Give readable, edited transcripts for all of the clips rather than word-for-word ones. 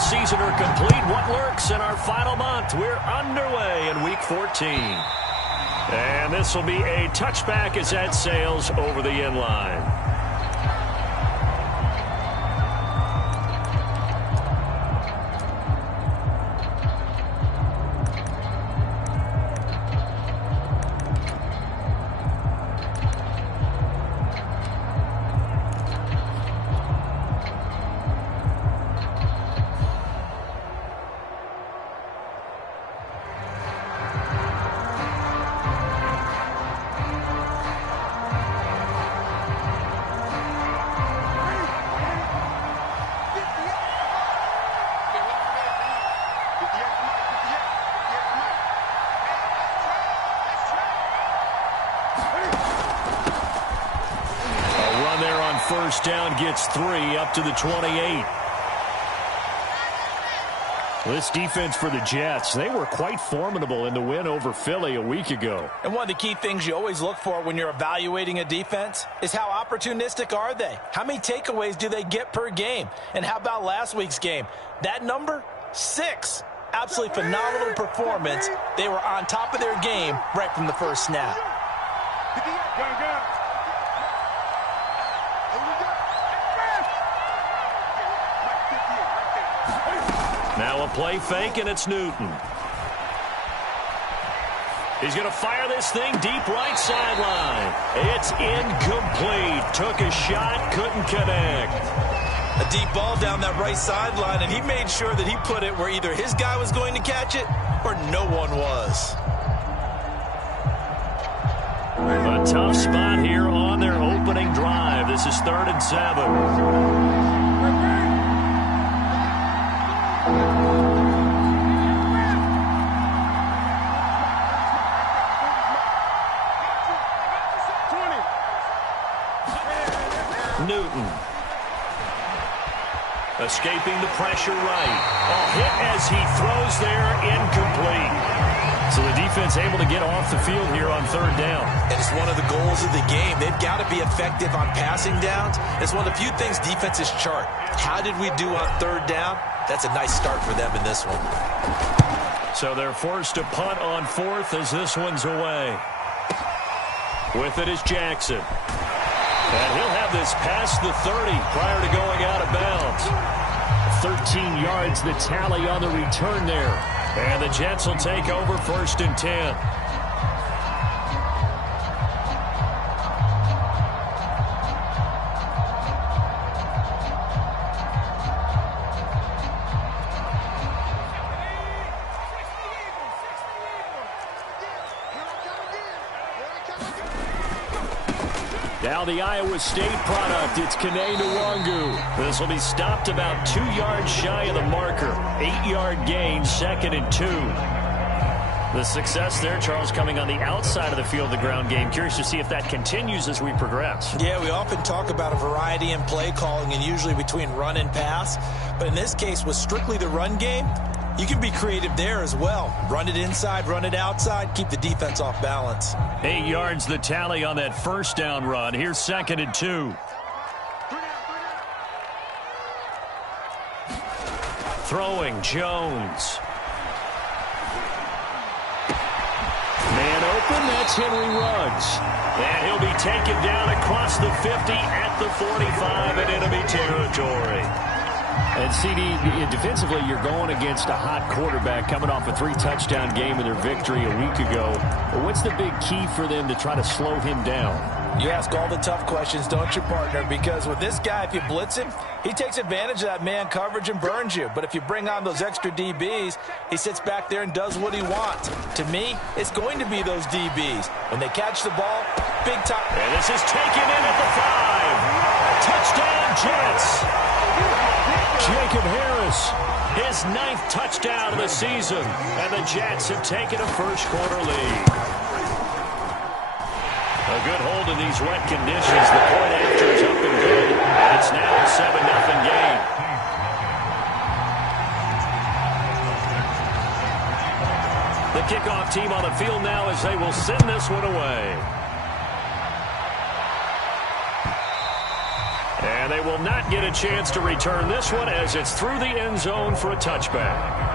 postseason are complete. What lurks in our final month? We're underway in Week 14. And this will be a touchback as that sails over the end line. First down gets 3 up to the 28. This defense for the Jets, they were quite formidable in the win over Philly a week ago. And one of the key things you always look for when you're evaluating a defense is how opportunistic are they? How many takeaways do they get per game? And how about last week's game? That number, 6. Absolutely phenomenal performance. They were on top of their game right from the first snap. Now a play fake, and it's Newton. He's going to fire this thing deep right sideline. It's incomplete. Took a shot, couldn't connect. A deep ball down that right sideline, and he made sure that he put it where either his guy was going to catch it or no one was. A tough spot here on their opening drive. This is 3rd and 7. Newton. Escaping the pressure right. A hit as he throws there, incomplete. So the defense able to get off the field here on 3rd down. And it's one of the goals of the game. They've got to be effective on passing downs. It's one of the few things defenses chart. How did we do on 3rd down? That's a nice start for them in this one. So they're forced to punt on 4th as this one's away. With it is Jackson. And he'll have this past the 30 prior to going out of bounds. 13 yards the tally on the return there. And the Jets will take over 1st and 10. Now the Iowa State product, it's Kene Nwangu. This will be stopped about 2 yards shy of the marker. 8-yard gain, 2nd and 2. The success there, Charles, coming on the outside of the field, the ground game. Curious to see if that continues as we progress. Yeah, we often talk about a variety in play calling and usually between run and pass. But in this case, with strictly the run game, you can be creative there as well. Run it inside, run it outside, keep the defense off balance. 8 yards the tally on that first down run. Here's 2nd and 2. Throwing Jones. Man open, that's Henry Ruggs. And he'll be taken down across the 50 at the 45 in enemy territory. And CD, defensively, you're going against a hot quarterback coming off a 3-touchdown game in their victory a week ago. What's the big key for them to try to slow him down? You ask all the tough questions, don't you, partner? Because with this guy, if you blitz him, he takes advantage of that man coverage and burns you. But if you bring on those extra DBs, he sits back there and does what he wants. To me, it's going to be those DBs. When they catch the ball, big time. And this is taken in at the 5. Touchdown, Jets. Jacob Harris, his 9th touchdown of the season. And the Jets have taken a first-quarter lead. A good hold in these wet conditions. The point after is up and good. It's now a 7-0 game. The kickoff team on the field now as they will send this one away. And they will not get a chance to return this one as it's through the end zone for a touchback.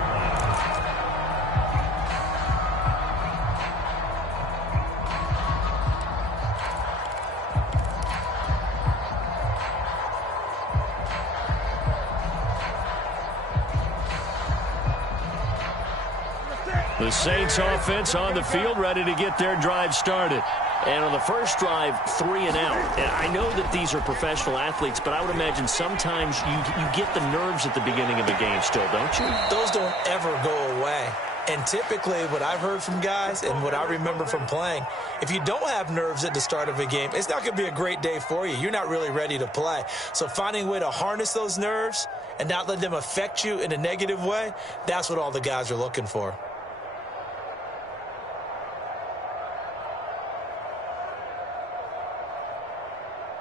The Saints offense on the field, ready to get their drive started. And on the first drive, 3 and out. And I know that these are professional athletes, but I would imagine sometimes you get the nerves at the beginning of a game still, don't you? Those don't ever go away. And typically what I've heard from guys and what I remember from playing, if you don't have nerves at the start of a game, it's not going to be a great day for you. You're not really ready to play. So finding a way to harness those nerves and not let them affect you in a negative way, that's what all the guys are looking for.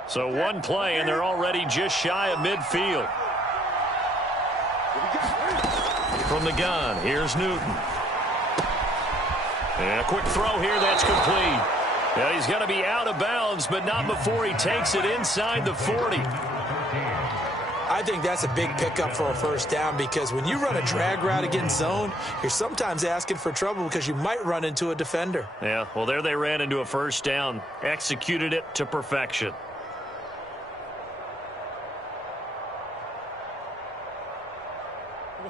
So one play, and they're already just shy of midfield. From the gun, here's Newton. And a quick throw here, that's complete. And he's going to be out of bounds, but not before he takes it inside the 40. I think that's a big pickup for a first down because when you run a drag route against zone, you're sometimes asking for trouble because you might run into a defender. Yeah, well, there they ran into a first down, executed it to perfection.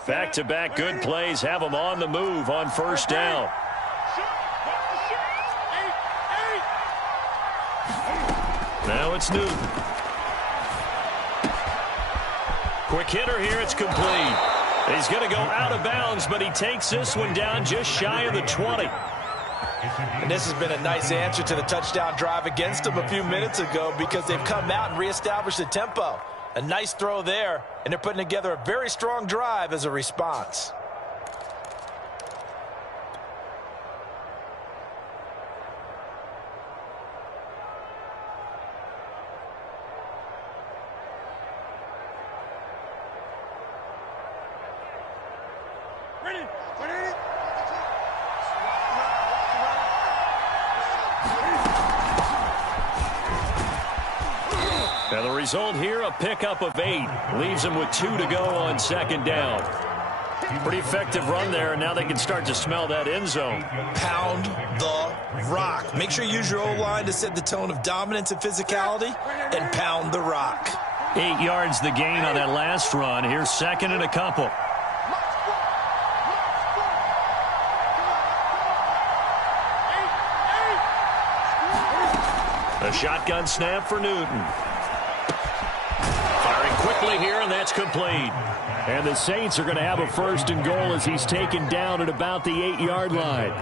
Back-to-back good plays have them on the move on first down. Now it's Newton. Quick hitter here, it's complete. He's going to go out of bounds, but he takes this one down just shy of the 20. And this has been a nice answer to the touchdown drive against them a few minutes ago because they've come out and reestablished the tempo. A nice throw there, and they're putting together a very strong drive as a response. Now the result here, a pickup of 8. Leaves them with 2 to go on second down. Pretty effective run there, and now they can start to smell that end zone. Pound the rock. Make sure you use your O-line to set the tone of dominance and physicality, and pound the rock. 8 yards the gain on that last run. Here's second and a couple. A shotgun snap for Newton. Firing quickly here, and that's complete. And the Saints are going to have a first and goal as he's taken down at about the 8-yard line.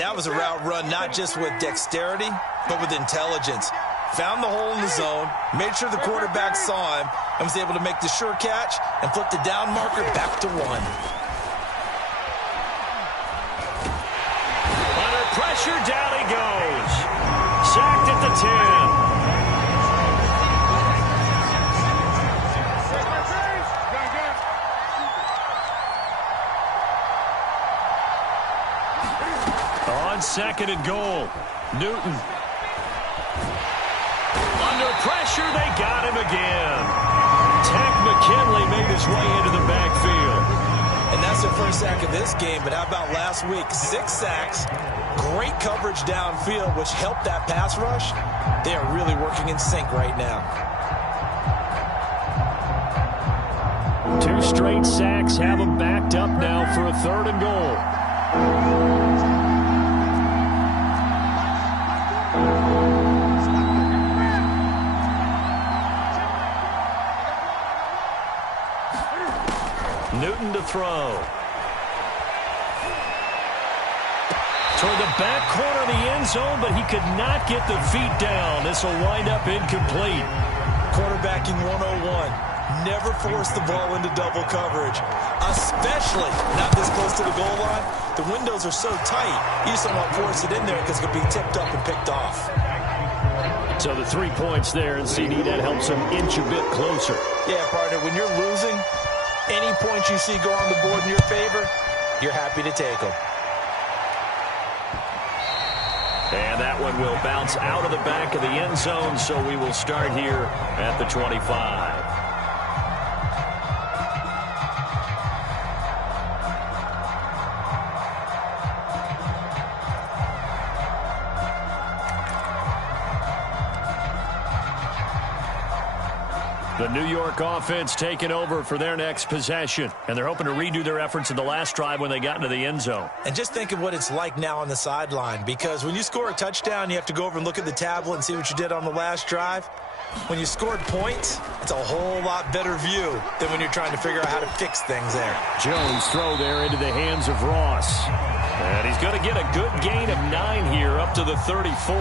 That was a route run not just with dexterity, but with intelligence. Found the hole in the zone, made sure the quarterback saw him, and was able to make the sure catch and flip the down marker back to 1. Under pressure, down he goes. Sacked at the 10. On second and goal, Newton. Under pressure, they got him again. Tank McKinley made his way into the backfield. And that's their first sack of this game, but how about last week? 6 sacks, great coverage downfield, which helped that pass rush. They are really working in sync right now. 2 straight sacks have them backed up now for a third and goal. Newton to throw. Toward the back corner of the end zone, but he could not get the feet down. This will wind up incomplete. Quarterbacking 101. Never force the ball into double coverage, especially not this close to the goal line. The windows are so tight, you just don't want to force it in there because it could be tipped up and picked off. So the 3 points there, and CD, that helps him inch a bit closer. Yeah, partner, when you're losing, any points you see go on the board in your favor, you're happy to take them. And that one will bounce out of the back of the end zone, so we will start here at the 25. The New York offense taking over for their next possession. And they're hoping to redo their efforts in the last drive when they got into the end zone. And just think of what it's like now on the sideline, because when you score a touchdown, you have to go over and look at the tablet and see what you did on the last drive. When you scored points, it's a whole lot better view than when you're trying to figure out how to fix things there. Jones throw there into the hands of Ross. And he's going to get a good gain of 9 here up to the 34.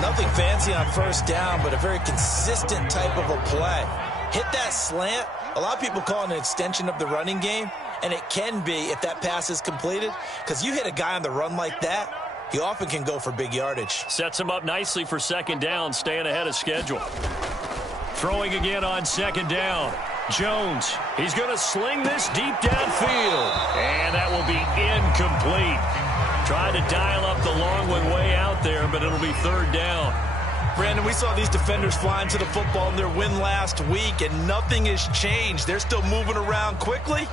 Nothing fancy on first down, but a very consistent type of a play. Hit that slant. A lot of people call it an extension of the running game, and it can be if that pass is completed, because you hit a guy on the run like that, he often can go for big yardage. Sets him up nicely for second down, staying ahead of schedule. Throwing again on second down. Jones, he's going to sling this deep downfield, and that will be incomplete. Tried to dial up the long one way out there, but it'll be third down. Brandon, we saw these defenders flying to the football in their win last week, and nothing has changed. They're still moving around quickly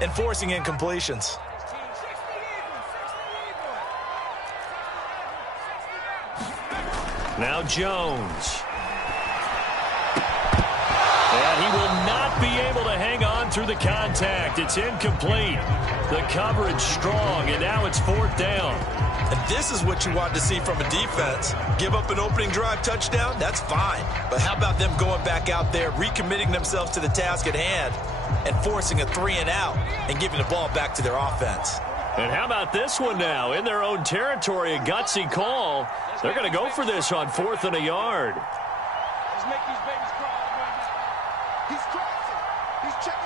and forcing incompletions. Now Jones. And he will not be able to hang on through the contact. It's incomplete. The coverage strong, and now it's fourth down. And this is what you want to see from a defense. Give up an opening drive touchdown, that's fine. But how about them going back out there, recommitting themselves to the task at hand, and forcing a 3-and-out and giving the ball back to their offense. And how about this one now? In their own territory, a gutsy call. They're going to go for this on 4th and a yard. Let's make these babies cry right now. He's crossing. He's checking.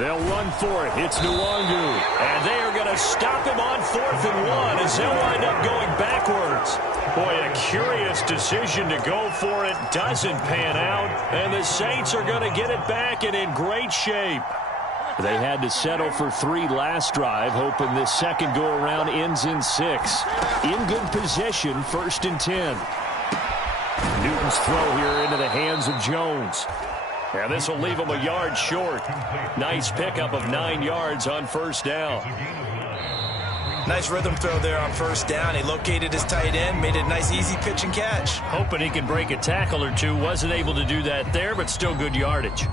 They'll run for it. It's Nwangu. And they are going to stop him on 4th and 1 as they'll wind up going backwards. Boy, a curious decision to go for it. Doesn't pan out. And the Saints are going to get it back and in great shape. They had to settle for 3 last drive, hoping this second go-around ends in 6. In good position, 1st and 10. Newton's throw here into the hands of Jones. And this will leave him a yard short. Nice pickup of 9 yards on first down. Nice rhythm throw there on first down. He located his tight end, made it a nice, easy pitch and catch. Hoping he can break a tackle or two. Wasn't able to do that there, but still good yardage.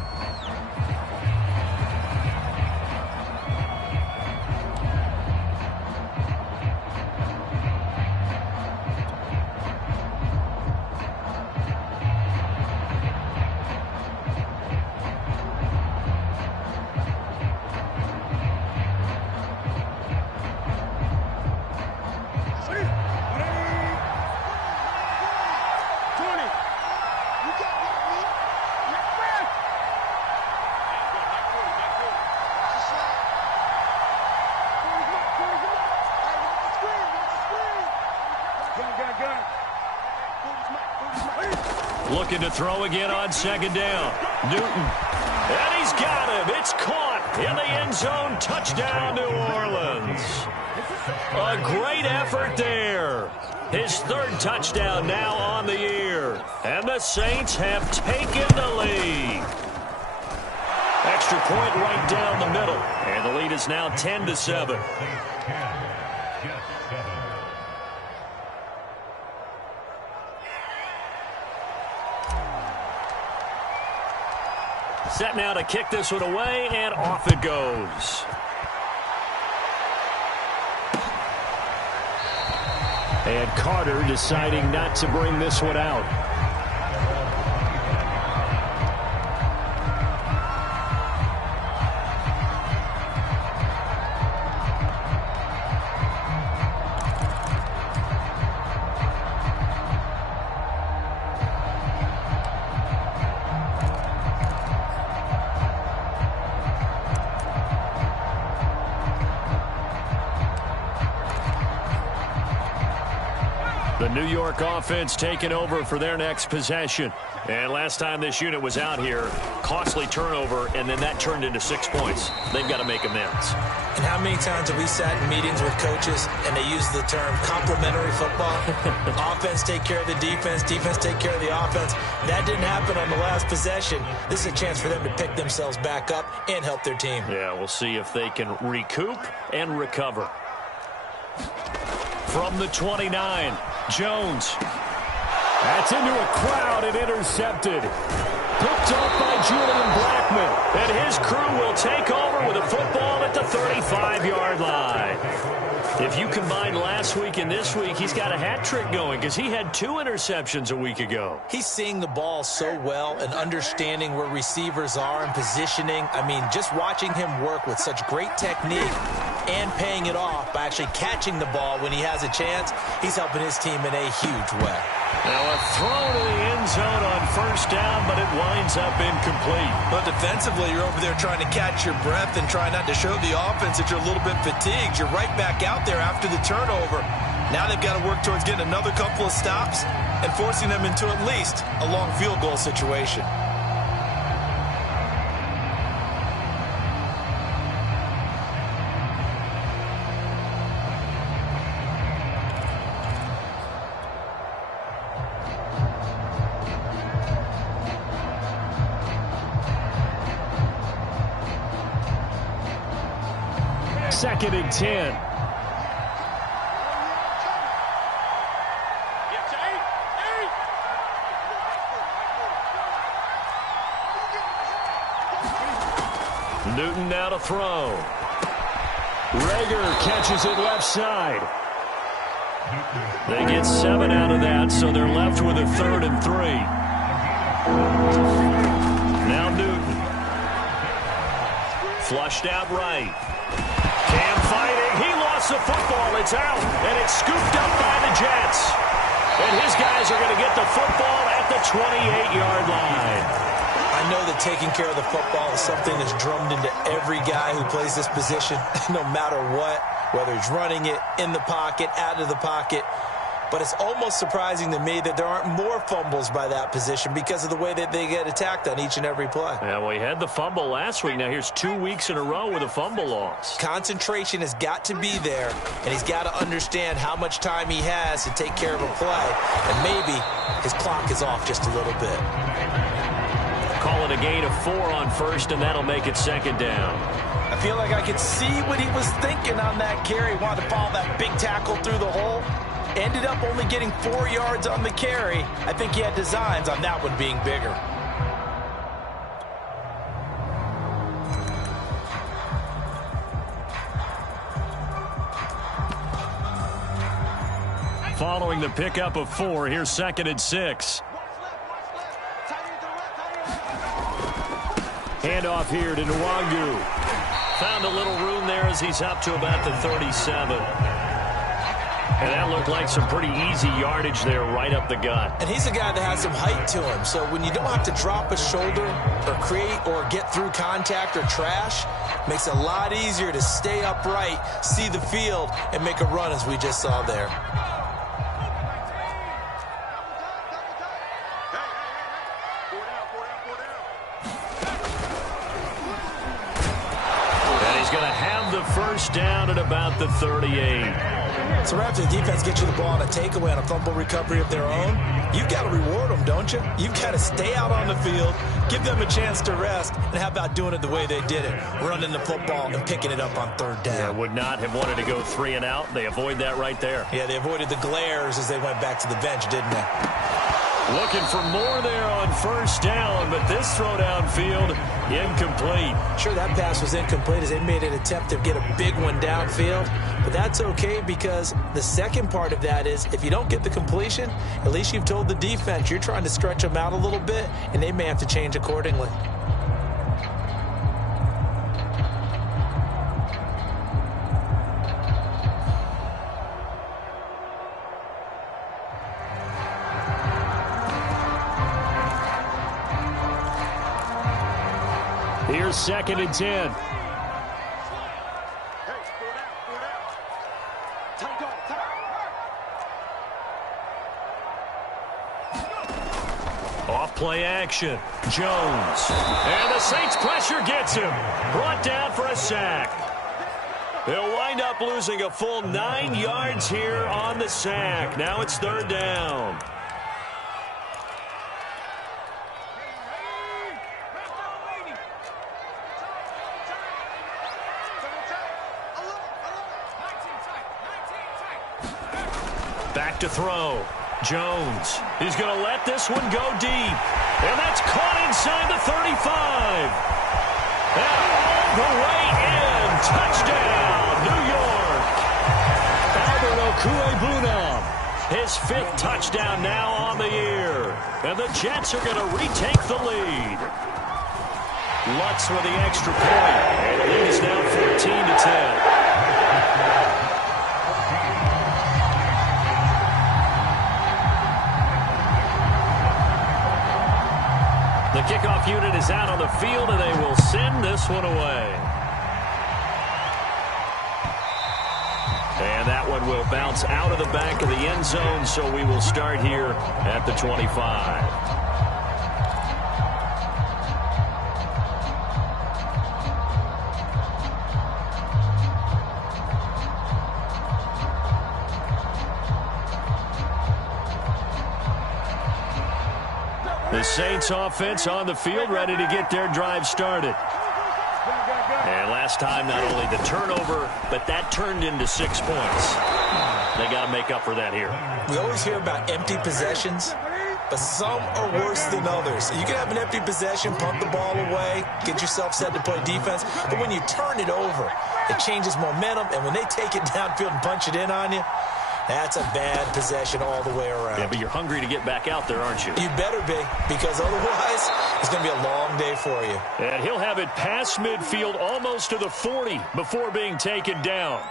Looking to throw again on second down. Newton. And he's got him. It's caught in the end zone. Touchdown, New Orleans. A great effort there. His 3rd touchdown now on the year. And the Saints have taken the lead. Extra point right down the middle. And the lead is now 10-7. Set now to kick this one away, and off it goes. And Carter deciding not to bring this one out. The New York offense taking over for their next possession. And last time this unit was out here, costly turnover, and then that turned into 6 points. They've got to make amends. And how many times have we sat in meetings with coaches and they use the term complementary football? Offense take care of the defense, defense take care of the offense. That didn't happen on the last possession. This is a chance for them to pick themselves back up and help their team. Yeah, we'll see if they can recoup and recover. From the 29, Jones. That's into a crowd and intercepted. Picked off by Julian Blackmon. And his crew will take over with a football at the 35-yard line. If you combine last week and this week, he's got a hat trick going because he had 2 interceptions a week ago. He's seeing the ball so well and understanding where receivers are and positioning. I mean, just watching him work with such great technique and paying it off by actually catching the ball when he has a chance, he's helping his team in a huge way. Now a throw to the end zone on first down, but it winds up incomplete. But defensively, you're over there trying to catch your breath and try not to show the offense that you're a little bit fatigued. You're right back out there after the turnover. Now they've got to work towards getting another couple of stops and forcing them into at least a long field goal situation. Second and 10. Newton now to throw. Reagor catches it left side. They get 7 out of that, so they're left with a 3rd and 3. Now Newton. Flushed out right. Cam fighting. He lost the football. It's out, and it's scooped up by the Jets. And his guys are going to get the football at the 28-yard line. I know that taking care of the football is something that's drummed into every guy who plays this position, no matter what, whether he's running it, in the pocket, out of the pocket. But it's almost surprising to me that there aren't more fumbles by that position because of the way that they get attacked on each and every play. Yeah, well, he had the fumble last week. Now here's 2 weeks in a row with a fumble loss. Concentration has got to be there, and he's got to understand how much time he has to take care of a play. And maybe his clock is off just a little bit. Call it a gain of 4 on first, and that'll make it 2nd down. I feel like I could see what he was thinking on that carry. Wanted to follow that big tackle through the hole. Ended up only getting 4 yards on the carry. I think he had designs on that one being bigger. Following the pickup of 4, here's 2nd and 6. Handoff here to Nwangu. Found a little room there as he's up to about the 37. And that looked like some pretty easy yardage there right up the gut. And he's a guy that has some height to him. So when you don't have to drop a shoulder or create or get through contact or trash, makes it a lot easier to stay upright, see the field, and make a run as we just saw there. And he's going to have the first down at about the 38. So after the defense gets you the ball on a takeaway on a fumble recovery of their own, you've got to reward them, don't you? You've got to stay out on the field, give them a chance to rest, and how about doing it the way they did it, running the football and picking it up on 3rd down. Yeah, would not have wanted to go 3 and out. They avoid that right there. Yeah, they avoided the glares as they went back to the bench, didn't they? Looking for more there on first down, but this throw downfield, incomplete. Sure, that pass was incomplete as they made an attempt to get a big one downfield, but that's okay because the second part of that is if you don't get the completion, at least you've told the defense you're trying to stretch them out a little bit, and they may have to change accordingly. Here's 2nd and 10. Play action. Jones. And the Saints pressure gets him. Brought down for a sack. They'll wind up losing a full 9 yards here on the sack. Now it's third down. Back to throw. Jones. He's going to let this one go deep. And that's caught inside the 35. And all the way in. Touchdown, New York. Albert Okwuegbunam. His 5th touchdown now on the year. And the Jets are going to retake the lead. Lutz for the extra point. And the lead is now 14-10. The kickoff unit is out on the field, and they will send this one away. And that one will bounce out of the back of the end zone, so we will start here at the 25. The Saints offense on the field, ready to get their drive started. And last time, not only the turnover, but that turned into 6 points. They got to make up for that here. We always hear about empty possessions, but some are worse than others. You can have an empty possession, punt the ball away, get yourself set to play defense, but when you turn it over, it changes momentum, and when they take it downfield and punch it in on you, that's a bad possession all the way around. Yeah, but you're hungry to get back out there, aren't you? You better be, because otherwise it's going to be a long day for you. And he'll have it past midfield almost to the 40 before being taken down.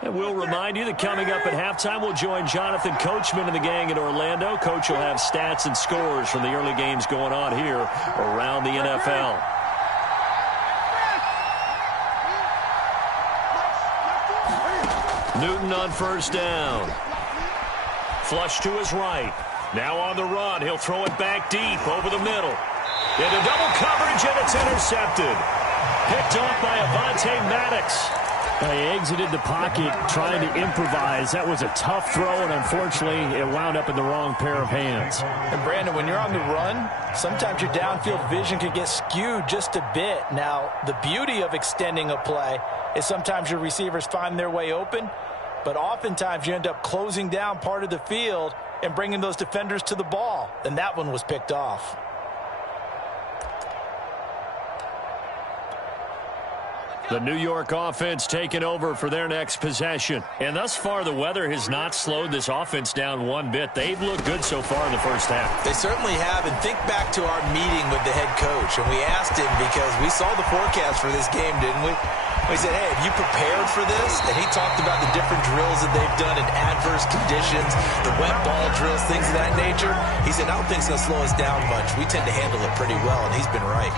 And we'll remind you that coming up at halftime, we'll join Jonathan Coachman and the gang in Orlando. Coach will have stats and scores from the early games going on here around the NFL. Newton on first down. Flush to his right. Now on the run. He'll throw it back deep over the middle. Into double coverage, and it's intercepted. Picked off by Avonte Maddox. He exited the pocket trying to improvise. That was a tough throw, and unfortunately, it wound up in the wrong pair of hands. And, Brandon, when you're on the run, sometimes your downfield vision can get skewed just a bit. Now, the beauty of extending a play is sometimes your receivers find their way open, but oftentimes you end up closing down part of the field and bringing those defenders to the ball, and that one was picked off. The New York offense taking over for their next possession. And thus far, the weather has not slowed this offense down one bit. They've looked good so far in the first half. They certainly have. And think back to our meeting with the head coach. And we asked him, because we saw the forecast for this game, didn't we? We said, hey, have you prepared for this? And he talked about the different drills that they've done in adverse conditions, the wet ball drills, things of that nature. He said, I don't think it's going to slow us down much. We tend to handle it pretty well, and he's been right.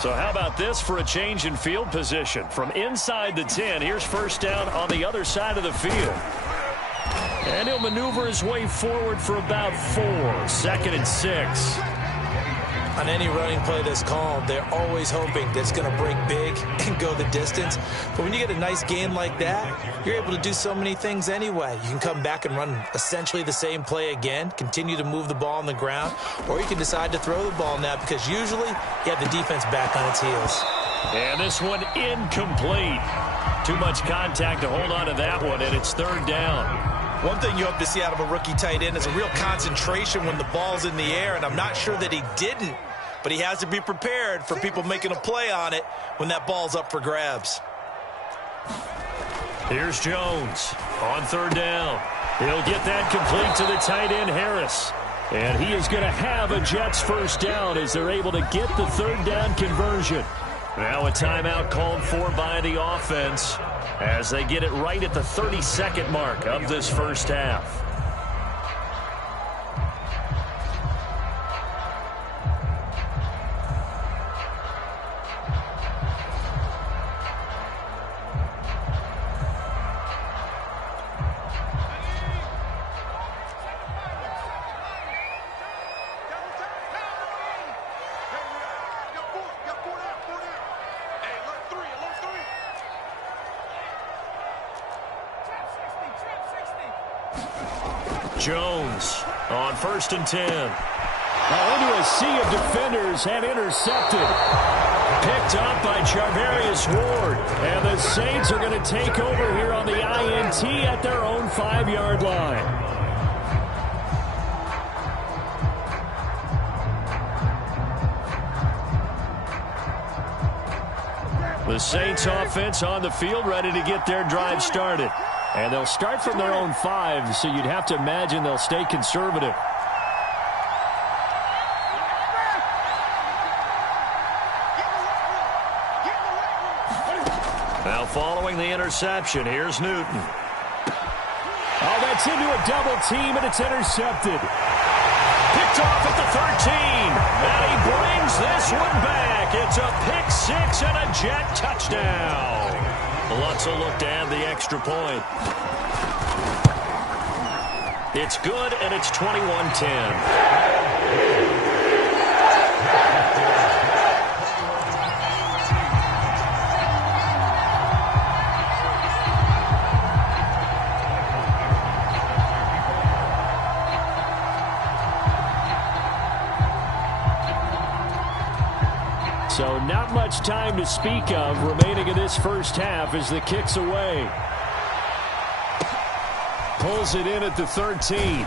So how about this for a change in field position? From inside the 10, here's first down on the other side of the field. And he'll maneuver his way forward for about 4. 2nd and 6. On any running play that's called, they're always hoping that it's going to break big and go the distance. But when you get a nice gain like that, you're able to do so many things anyway. You can come back and run essentially the same play again, continue to move the ball on the ground, or you can decide to throw the ball now, because usually you have the defense back on its heels. And this one incomplete. Too much contact to hold on to that one, and it's third down. One thing you hope to see out of a rookie tight end is a real concentration when the ball's in the air, and I'm not sure that he didn't. But he has to be prepared for people making a play on it when that ball's up for grabs. Here's Jones on third down. He'll get that complete to the tight end, Harris. And he is going to have a Jets first down as they're able to get the third down conversion. Now a timeout called for by the offense as they get it right at the 30-second mark of this first half. Jones on 1st and 10. Now into a sea of defenders and intercepted. Picked up by Charvarius Ward. And the Saints are going to take over here on the INT at their own 5-yard line. The Saints offense on the field ready to get their drive started. And they'll start from their own 5, so you'd have to imagine they'll stay conservative. Now following the interception, here's Newton. Oh, that's into a double team, and it's intercepted. Picked off at the 13. And he brings this one back. It's a pick 6 and a Jet touchdown. Lutz will look to add the extra point. It's good, and it's 21-10. So not much time to speak of remaining in this first half as the kick's away. Pulls it in at the 13.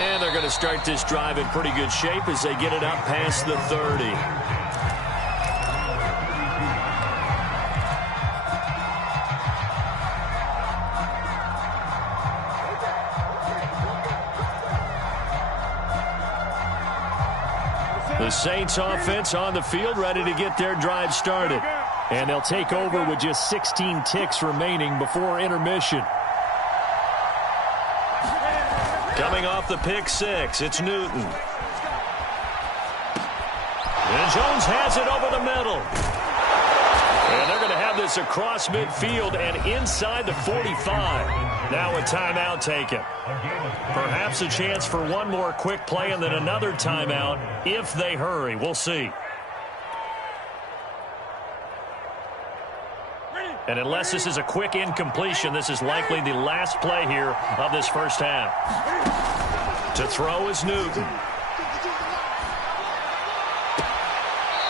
And they're going to start this drive in pretty good shape as they get it up past the 30. The Saints offense on the field ready to get their drive started. And they'll take over with just 16 ticks remaining before intermission. Coming off the pick 6, it's Newton. And Jones has it over the middle. And they're going to have this across midfield and inside the 45. Now a timeout taken. Perhaps a chance for one more quick play and then another timeout if they hurry. We'll see. And unless this is a quick incompletion, this is likely the last play here of this first half. To throw is Newton.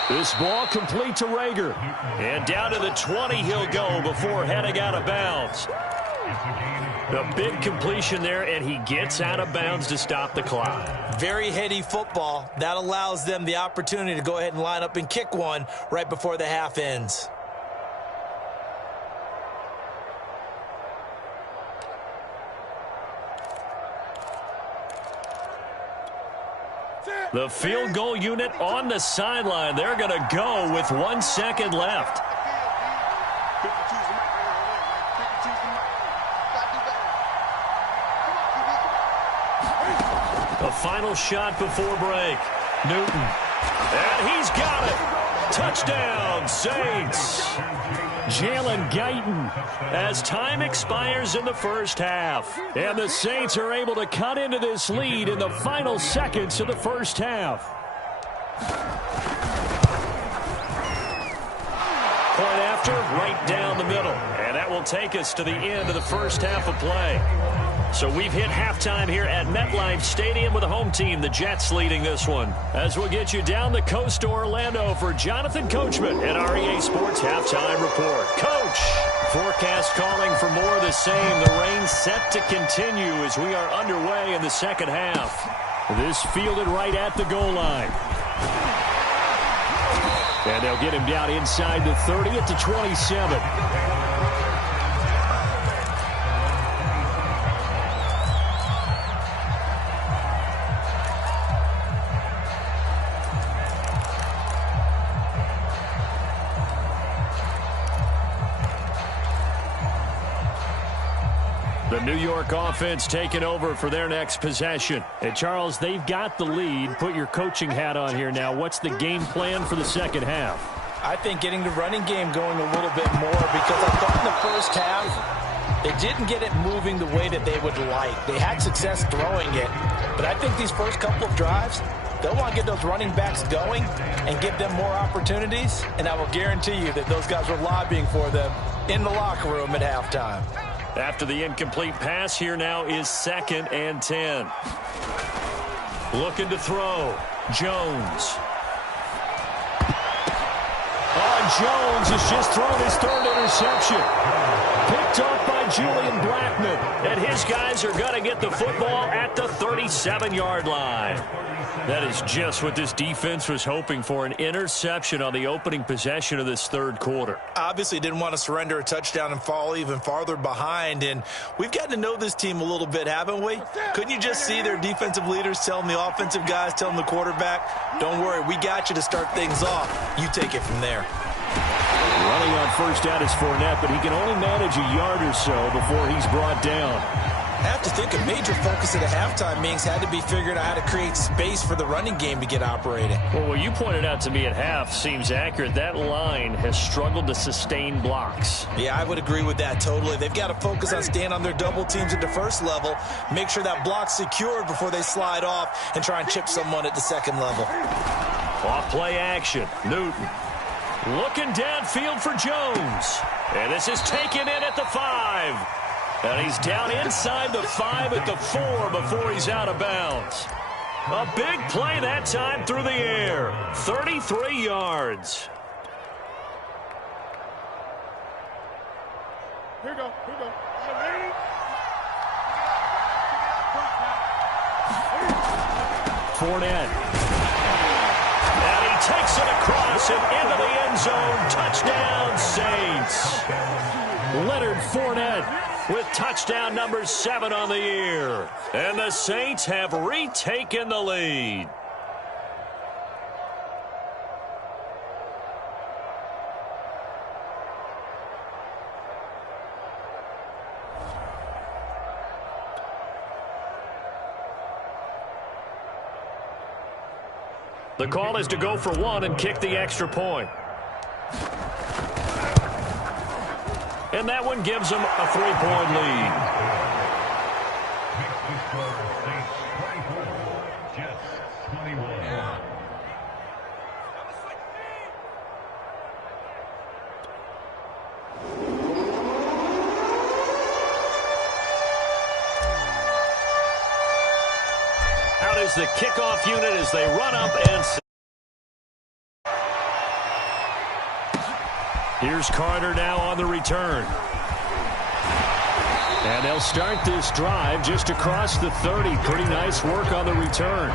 This ball complete to Rager. And down to the 20 he'll go before heading out of bounds. A big completion there, and he gets out of bounds to stop the clock. Very heady football. That allows them the opportunity to go ahead and line up and kick one right before the half ends. The field goal unit on the sideline. They're going to go with 1 second left. A final shot before break. Newton. And he's got it. Touchdown, Saints. Jalen Guyton. As time expires in the first half. And the Saints are able to cut into this lead in the final seconds of the first half. Point after, right down the middle. And that will take us to the end of the first half of play. So we've hit halftime here at MetLife Stadium with the home team, the Jets, leading this one. As we'll get you down the coast to Orlando for Jonathan Coachman at REA Sports Halftime Report. Coach, forecast calling for more of the same. The rain set to continue as we are underway in the second half. This fielded right at the goal line. And they'll get him down inside the 30 at the 27. The New York offense taking over for their next possession. And Charles, they've got the lead. Put your coaching hat on here now. What's the game plan for the second half? I think getting the running game going a little bit more, because I thought in the first half they didn't get it moving the way that they would like. They had success throwing it, but I think these first couple of drives, they'll want to get those running backs going and give them more opportunities, and I will guarantee you that those guys were lobbying for them in the locker room at halftime. After the incomplete pass, here now is 2nd and 10. Looking to throw. Jones. Jones has just thrown his 3rd interception. Picked up by Julian Blackmon. And his guys are going to get the football at the 37-yard line. That is just what this defense was hoping for, an interception on the opening possession of this 3rd quarter. Obviously didn't want to surrender a touchdown and fall even farther behind, and we've gotten to know this team a little bit, haven't we? Couldn't you just see their defensive leaders telling the offensive guys, telling the quarterback, don't worry, we got you to start things off. You take it from there. Running on first down is Fournette, but he can only manage a yard or so before he's brought down. I have to think a major focus at the halftime meetings had to be figuring out how to create space for the running game to get operating. Well, what you pointed out to me at half seems accurate. That line has struggled to sustain blocks. Yeah, I would agree with that totally. They've got to focus on staying on their double teams at the first level, make sure that block's secured before they slide off and try and chip someone at the second level. Off play action. Newton. Looking downfield for Jones. And this is taken in at the 5. And he's down inside the 5 at the 4 before he's out of bounds. A big play that time through the air. 33 yards. Here we go. Fournette. And he takes it across and into the end zone. Touchdown, Saints. Leonard Fournette with touchdown number 7 on the year. And the Saints have retaken the lead. The call is to go for 1 and kick the extra point. And that one gives them a 3-point lead. Out is the kickoff unit as they run up and... Here's Carter now on the return. And they'll start this drive just across the 30. Pretty nice work on the return.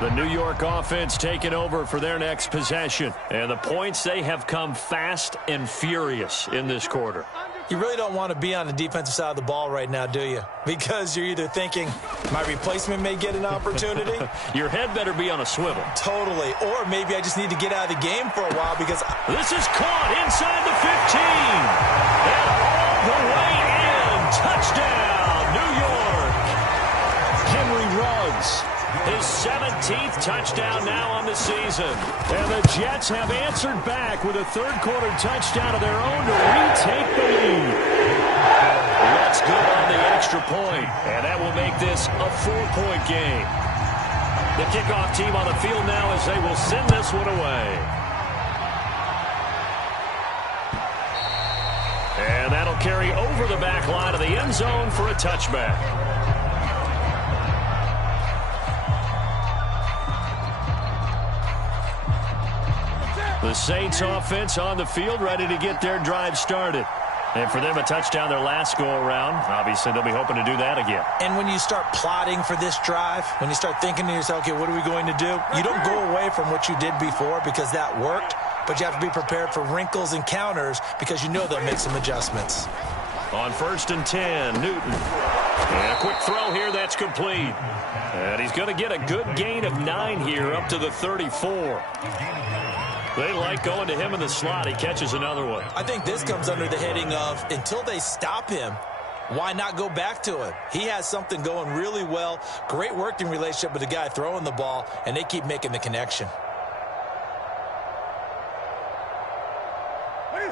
The New York offense taking over for their next possession. And the points, they have come fast and furious in this quarter. You really don't want to be on the defensive side of the ball right now, do you? Because you're either thinking, my replacement may get an opportunity. Your head better be on a swivel. Totally. Or maybe I just need to get out of the game for a while because... This is caught inside the 15. And all the way in. Touchdown, New York. Henry Ruggs. His 17th touchdown now on the season. And the Jets have answered back with a third-quarter touchdown of their own to retake the lead. That's good on the extra point, and that will make this a 4-point game. The kickoff team on the field now as they will send this one away. And that'll carry over the back line of the end zone for a touchback. The Saints offense on the field ready to get their drive started. And for them, a touchdown their last go-around. Obviously, they'll be hoping to do that again. And when you start plotting for this drive, when you start thinking to yourself, okay, what are we going to do? You don't go away from what you did before because that worked, but you have to be prepared for wrinkles and counters because you know they'll make some adjustments. On 1st and 10, Newton. And a quick throw here that's complete. And he's going to get a good gain of 9 here up to the 34. They like going to him in the slot. He catches another one. I think this comes under the heading of until they stop him, why not go back to him? He has something going really well. Great working relationship with the guy throwing the ball, and they keep making the connection.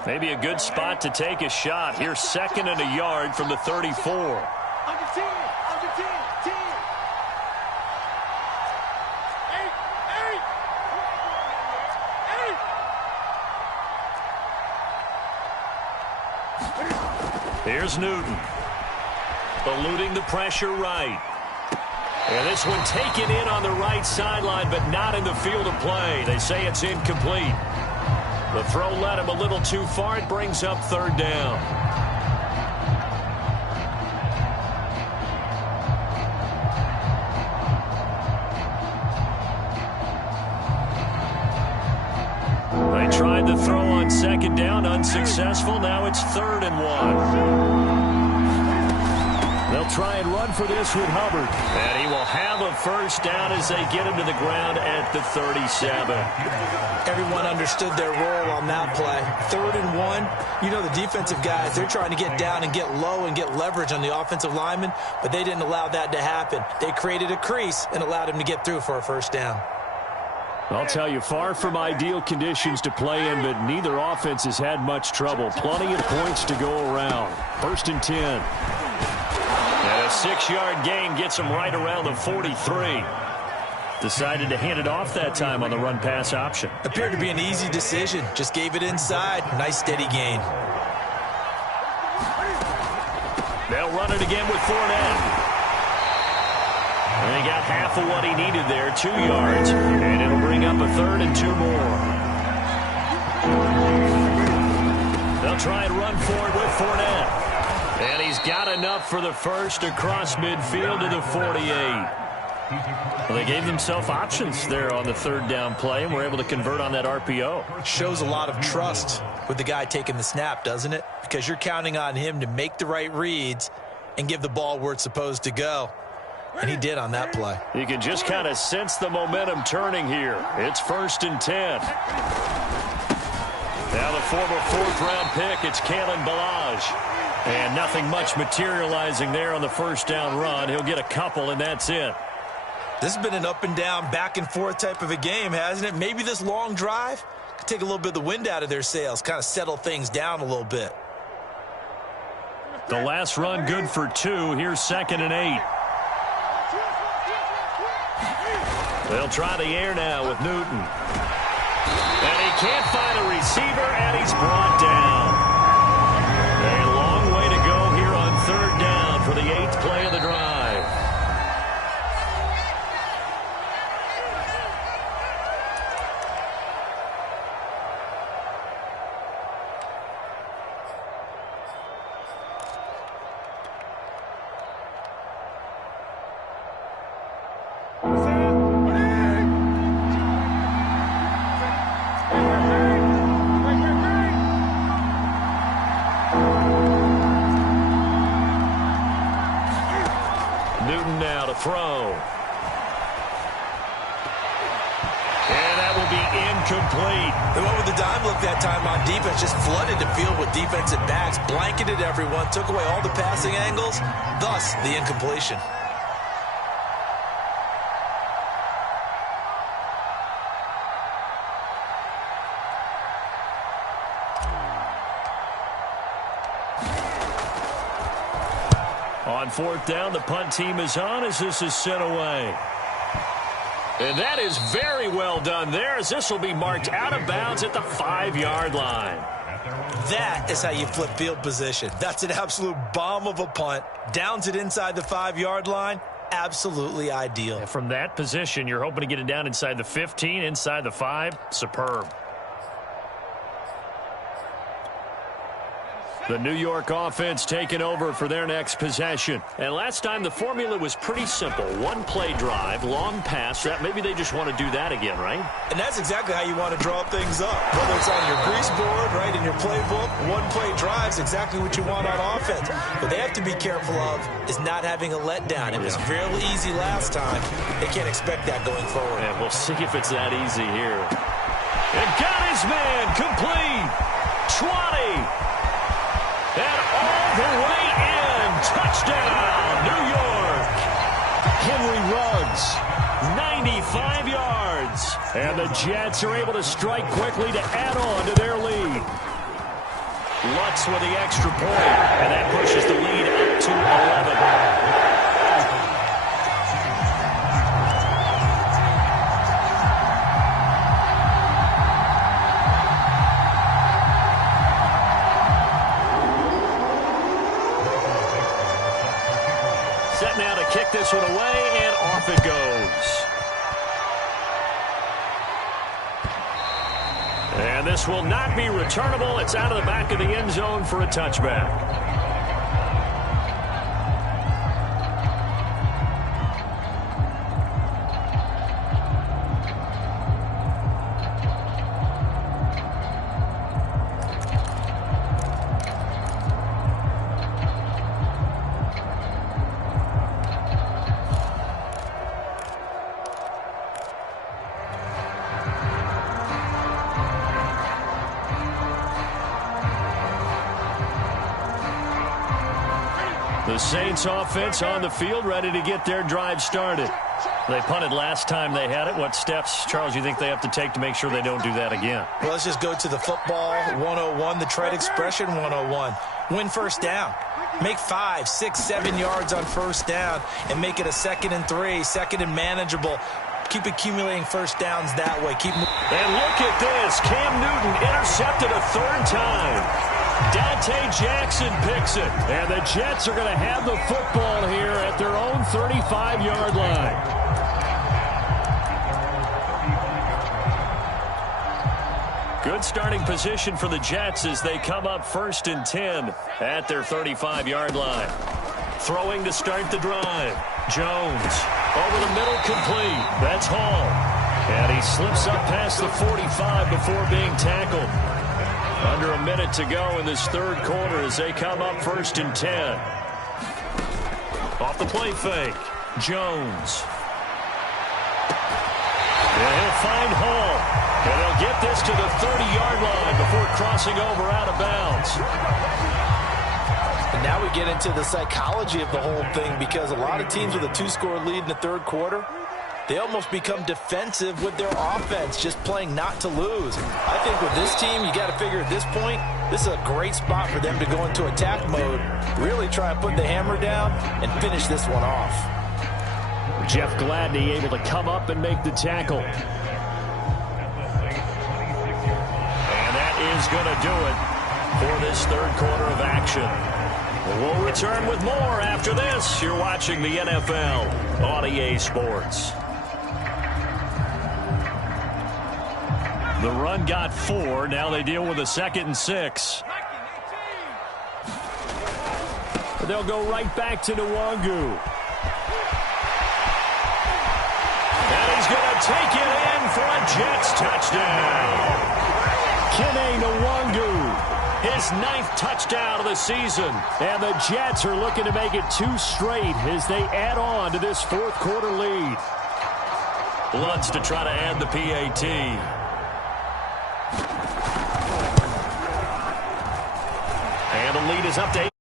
Maybe a good spot to take a shot. Here's 2nd and a yard from the 34. Under 10, under 10, 10. 8, 8. Here's Newton. Eluding the pressure right. And this one taken in on the right sideline, but not in the field of play. They say it's incomplete. The throw led him a little too far. It brings up 3rd down. They tried the throw on 2nd down, unsuccessful. Now it's 3rd and 1. They'll try and run for this with Hubbard. And he will have a 1st down as they get him to the ground at the 37. Everyone understood their role on that play. 3rd and 1. You know the defensive guys, they're trying to get down and get low and get leverage on the offensive lineman, but they didn't allow that to happen. They created a crease and allowed him to get through for a 1st down. I'll tell you, far from ideal conditions to play in, but neither offense has had much trouble. Plenty of points to go around. 1st and 10. And a 6-yard gain gets him right around the 43. Decided to hand it off that time on the run-pass option. Appeared to be an easy decision. Just gave it inside. Nice steady gain. They'll run it again with Fournette. And he got half of what he needed there, 2 yards. And it'll bring up a 3rd and 2 more. They'll try and run for it with Fournette. And he's got enough for the 1st across midfield to the 48. Well, they gave themselves options there on the 3rd down play and were able to convert on that RPO. Shows a lot of trust with the guy taking the snap, doesn't it? Because you're counting on him to make the right reads and give the ball where it's supposed to go. And he did on that play. You can just kind of sense the momentum turning here. It's 1st and 10. Now the former 4th-round pick, it's Kalen Ballage. And nothing much materializing there on the 1st down run. He'll get a couple, and that's it. This has been an up-and-down, back-and-forth type of a game, hasn't it? Maybe this long drive could take a little bit of the wind out of their sails, kind of settle things down a little bit. The last run good for 2. Here's 2nd and 8. They'll try the air now with Newton. And he can't find a receiver, and he's brought down. A long way to go here on 3rd down for the 8th play of the drive. Newton now to throw. And that will be incomplete. They went with the dime look that time on defense, just flooded the field with defensive backs, blanketed everyone, took away all the passing angles, thus the incompletion. On 4th down, the punt team is on as this is sent away. And that is very well done there, as this will be marked out of bounds at the 5-yard line. That is how you flip field position. That's an absolute bomb of a punt. Downs it inside the 5-yard line. Absolutely ideal. From that position, you're hoping to get it down inside the 15, inside the 5. Superb. The New York offense taking over for their next possession. And last time the formula was pretty simple. One play drive, long pass. Maybe they just want to do that again, right? And that's exactly how you want to draw things up. Whether it's on your grease board, right, in your playbook, one play drive is exactly what you want on offense. What they have to be careful of is not having a letdown. It was real easy last time. They can't expect that going forward. And we'll see if it's that easy here. And got his man complete. 20. And all the way in. Touchdown, New York. Henry Ruggs, 95 yards. And the Jets are able to strike quickly to add on to their lead. Lutz with the extra point. And that pushes the lead up to 11. Set now to kick this one away, and off it goes. And this will not be returnable. It's out of the back of the end zone for a touchback. The Saints offense on the field, ready to get their drive started. They punted last time they had it. What steps, Charles, you think they have to take to make sure they don't do that again? Well, let's just go to the football 101, the trade expression 101. Win first down. Make 5, 6, 7 yards on first down and make it a 2nd and 3, 2nd and manageable. Keep accumulating first downs that way. And look at this. Cam Newton intercepted a 3rd time. Dante Jackson picks it. And the Jets are going to have the football here at their own 35-yard line. Good starting position for the Jets as they come up 1st and 10 at their 35-yard line. Throwing to start the drive. Jones over the middle, complete. That's Hall. And he slips up past the 45 before being tackled. Under a minute to go in this 3rd quarter as they come up 1st and 10. Off the play fake. Jones. And he'll find Hall. And they'll get this to the 30-yard line before crossing over out of bounds. And now we get into the psychology of the whole thing, because a lot of teams with a 2-score lead in the 3rd quarter, they almost become defensive with their offense, just playing not to lose. I think with this team, you got to figure at this point, this is a great spot for them to go into attack mode, really try and put the hammer down and finish this one off. Jeff Gladney able to come up and make the tackle. And that is going to do it for this 3rd quarter of action. We'll return with more after this. You're watching the NFL on EA Sports. The run got 4. Now they deal with a 2nd and 6. They'll go right back to Nwangu. And he's going to take it in for a Jets touchdown. Kene Nwangu, his 9th touchdown of the season. And the Jets are looking to make it 2 straight as they add on to this 4th quarter lead. Lutz to try to add the PAT. And the lead is up to 8.